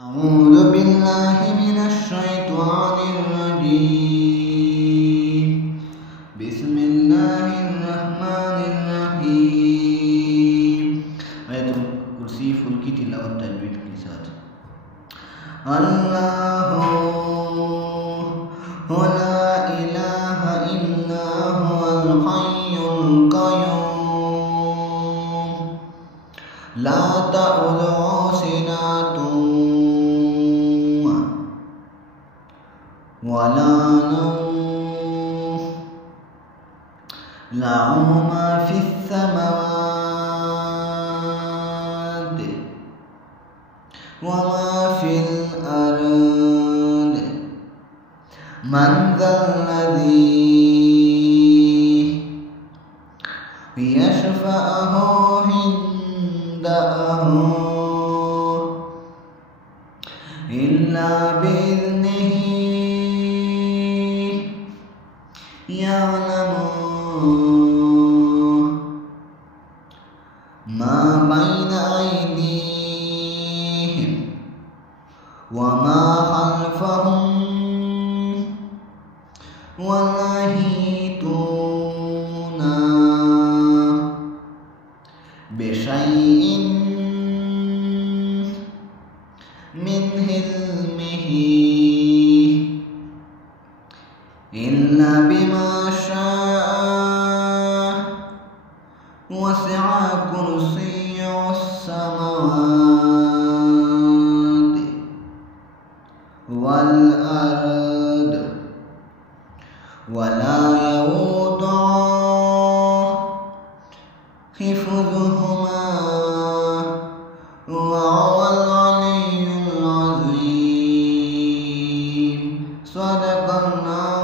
أعوذ بالله من الشيطان الرجيم. بسم الله الرحمن الرحيم. آية الكرسي فل की तिलावत तजवीद के साथ। अल्लाह ला इलाहा इल्ला हुवल हय्युल क़य्यूम ला तअख़ुज़ुहु सिनतुन वला नौम लहु मा फ़िस समावाति वमा फ़िल अर्द मन ज़ल्लज़ी यशफ़अहु इंदहु इल्ला बिइज़्निही यअलमु मा बैन अयदीहिम वमा खल्फहुम वला यहीतूना बिशैइन मिन इल्मिही इल्ला बिमा शाअ वसिअ कुर्सियुहु समावाति वल अर्द वला यऊदुहु हिफ्ज़ुहुमा वहुवल अलियुल अज़ीम। सदक़ल्लाह।